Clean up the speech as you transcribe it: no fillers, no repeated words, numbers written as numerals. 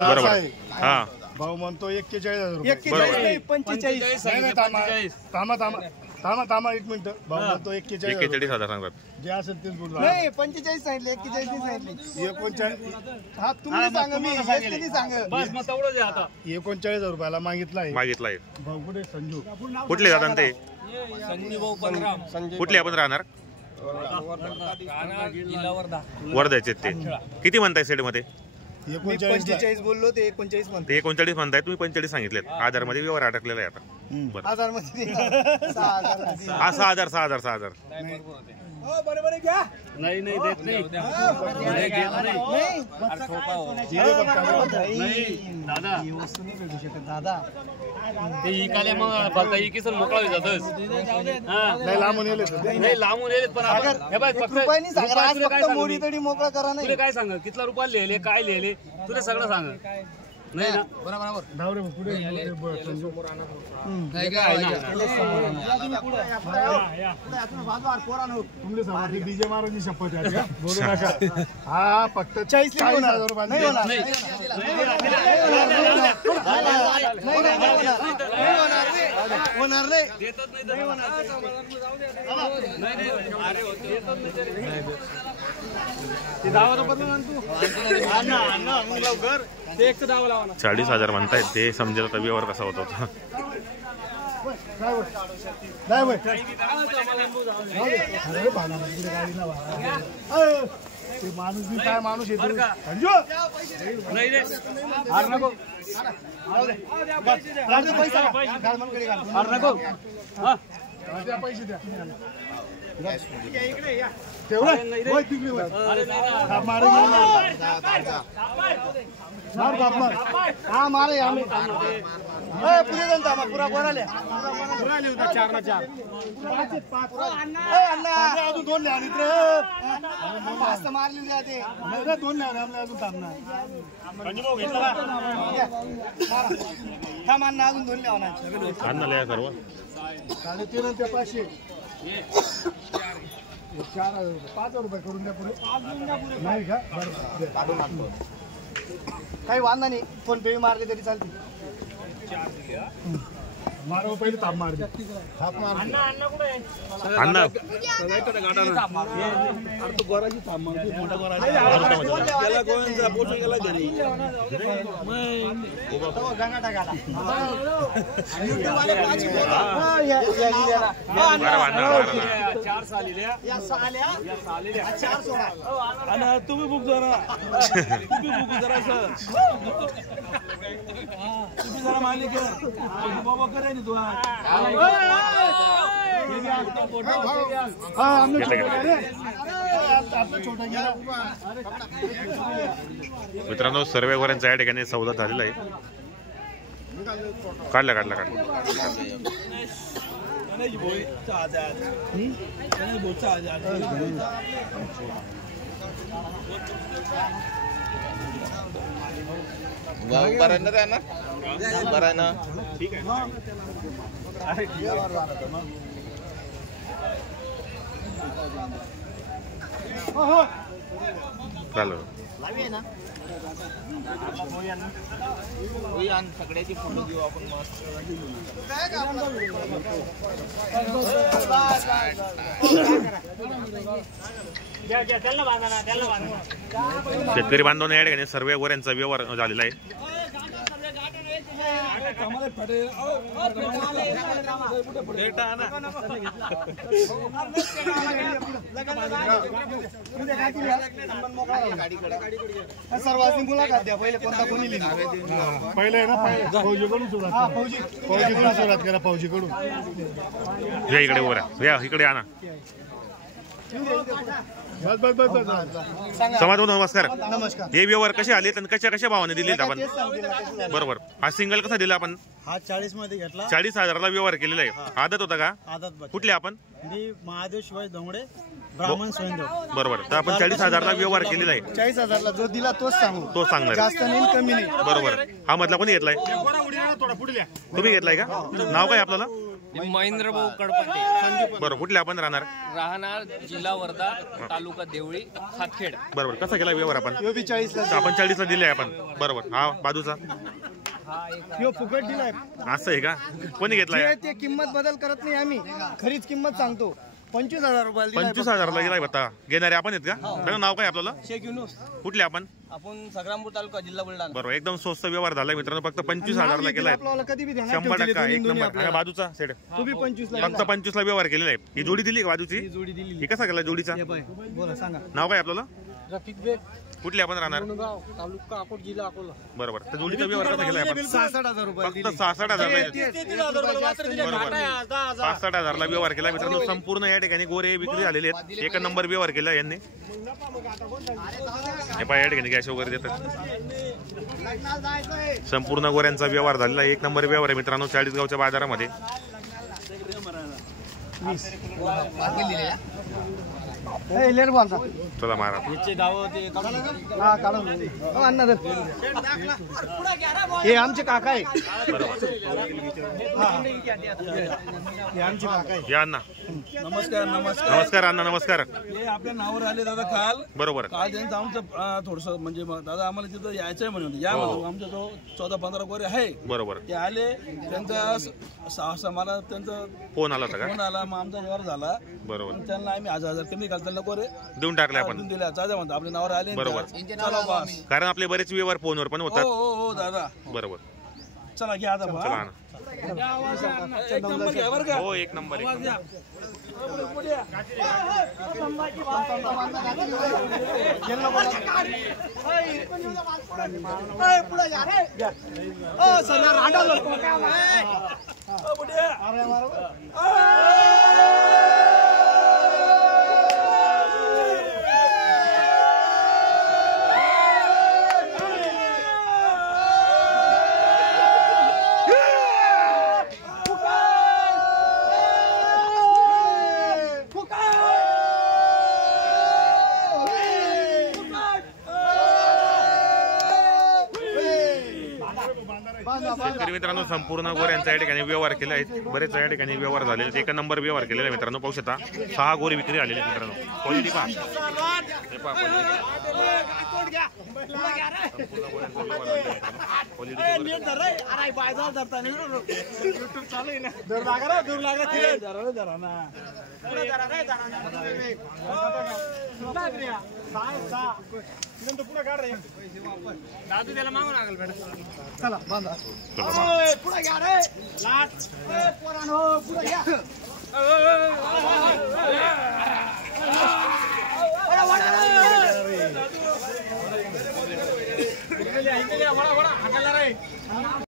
बरोबर हा भाऊ म्हणतो 41,000 रुपये. 45 थांबा 1 मिनिट. भाऊ म्हणतो 41,000 सांगतात. जे असेल तेच बोलू. नाही 45 सांगितले, 41 नाही सांगितले. 39 हा तुम्ही सांगा, मी सांगितले सांगा. बस मग तेवढंच आहे आता. 39,000 रुपयाला मागितलाय. भाऊ कुठे संजू कुठले जातात ते? संजू भाऊ 15. कुठले आपण राहणार? वर्ध्याचे ते. किती म्हणताय सेट मध्ये? 45 बोललो ते 39 म्हणते. 39 म्हणताय तुम्ही, 45 सांगितलेत. आधार मध्ये व्यवहार अटकलेला आहे आता. बरं 1000 मध्ये 6000. हा 6,000. बरोबर आहे का? नाही देत नाही दादा. ही वस्तू नाही भेटू शकत दादा. ते इकाले मग फक्त इकीसून मोकळा होईल जातोस. नाही लांबून येले नाही लांबून येईल पण आपण हे बघ फक्त रुपयानी सांगा. आज फक्त मोडी तडी मोकळा करा. नाही तुला काय सांग, कितला रुपया लिहिले, काय लिहिले, तुला सगळं सांग. नाही ना बरोबर. धावरे पुढे संजू तुमले सांगा डीजे मारायची शपथ आहे का? बोलू नका. हा फक्त 40,000 रुपये नाही होणार. होणार नाही. ते दावा बदलून आण तू. लवकर ते 40,000 म्हणतायत. ते समजेल आता व्यवहार कसा होता. नाही होय. ते माणूस बी काय माणूस येतो संजू. नाही रे नको. पैसे द्या तेवढं हा मारे आम्ही पुरे जण पुरा बोलाले 4 अजून 2 लिहा मारली जाते. 2 लिहा अजून थांबणार. अजून 2 लिहा सर्व 3.5 ते 500. 4,000 रुपये 5,000 रुपये करून द्या पुढे. नाही का? काही वांधा नाही. फोन पे मारले तरी चालते. मारा पहिले ताप मार दे. थाप मार अण्णा तुम्ही बुक जरा तुम्ही जरा मालिक बाबा करे ना तुला. मित्रांनो सर्वे वरांचा या ठिकाणी सौदा झालेला आहे. काढला बरं ना ठीक आहे. चालू सगळ्याची फोटो घेऊ आपण मस्त. शेतकरी बांधवांना या ठिकाणी सर्वे वरांचा व्यवहार झालेला आहे. सर्वांनी मुलाखत द्या. पहिले कोणता कोणी लिहिली पहिले ना फौजीकडून सुरुवात करा. फौजीकडून या इकडे वर या इकडे आणा. समाज नमस्कार. हे व्यवहार कसे आले आणि कशा भावाने दिले आपण? बरोबर. हा सिंगल कसा दिला आपण? हा 40 मध्ये घेतला. 40,000ला व्यवहार केलेला आहे. आदत होता का? आदत. कुठले आपण? मी महादेव शिवाय धोंगडे ब्राह्मण स्वयंदेव. बरोबर. तर आपण 40,000ला व्यवहार केलेला आहे. 40,000ला जो दिला तोच सांगू. तो सांगणार. जास्त नाही कमी नाही. बरोबर. हा मधला कोणी घेतलाय? तुम्ही घेतलाय का? नाव काय आपल्याला? महेंद्र भाऊ कडपते बरोबर कुठले आपण राहणार राहणार जिल्हा वर्धा तालुका देवळी हातखेड. बरोबर कसा केला व्यवहार आपण यो बी 40 ला आपण 40 ला दिले आपण बरोबर. हा बाजूचा यो फुकट दिलाय. असं आहे का कोणी घेतलाय ते किंमत बदल करत नाही आम्ही खरीच किंमत सांगतो 25,000 रुपयाला दिलाय. 25,000 ला गेलाय बता घेणारे आपण आहेत का त्याचं नाव काय आपल्याला शेख युनुस कुठले आपण आपण संग्रामपूर तालुका जिल्हा बुलढाणा. बरोबर एकदम स्वस्त व्यवहार झालाय मित्रांनो फक्त 25,000 ला केलाय आपल्याला कधी बी ध्यानात 100% एक नंबर. आणि बाजूचा सेट तू बी 25 ला फक्त 25 ला व्यवहार केलेला आहे. ही जोडी दिली का बाजूची जोडी दिली. ही कसा केला जोडीचा बोला सांगा. नाव काय आपल्याला रफिक बेग कुठले आपण राहणार तालुका अकोट जिल्हा अकोला. बरोबर त्या जोडीचा व्यवहार कसा केलाय आपण 66,000 रुपये फक्त 66,000 65,000 ला व्यवहार केला मित्रांनो. संपूर्ण या ठिकाणी गोरे विक्री झालेले आहेत. एक नंबर व्यवहार केला यांनी. हे पहा या ठिकाणी गॅस वगैरे देतात. संपूर्ण गोऱ्यांचा व्यवहार झालेला एक नंबर व्यवहार आहे मित्रांनो 40 गावच्या बाजारामध्ये. चला महाराज हे आमचे काका आहे. हे आमची काका आहे. या अण्णा नमस्कार नमस्कार. नमस्कार अण्णा नमस्कार. हे आपल्या नावावर आले दादा काल बरोबर त्यांचं आमचं थोडस म्हणजे दादा आम्हाला तिथं यायचंय म्हणून या म्हणून आमच्या जो 14-15 गोरे आहे बरोबर ते आले. त्यांचा मला त्यांचा फोन आला होता का फोन आला मग आमचा व्यवहार झाला. बरोबर मग त्यांना आम्ही 1000 कमी घाल त्यांना गोरे देऊन टाकले आपण दिल्या चाजा म्हणतो आपल्या नावावर आले बरोबर. चला बस. कारण आपले बरेच व्यवहार फोनवर पण हो होतात हो हो दादा बरोबर. चला घ्या आता चला बा. अण्णा एक नंबर घ्या बरं का. हो एक नंबर एक नंबर. शेतकरी मित्रांनो संपूर्ण गोऱ्यांचा या ठिकाणी व्यवहार केला आहे. बरेच या ठिकाणी व्यवहार झालेले एक नंबर व्यवहार केलेला आहे मित्रांनो. पाहू शकता 6 गोरे विक्री झालेले आहेत मित्रांनो. क्वालिटी पहा हे पहा दादू त्याला मागून लागल मॅडम. चला बांधा. पुढे घ्या रे लाट पोरांनो पुढे घ्या. ऐकले वडा वडा हाकायला रे.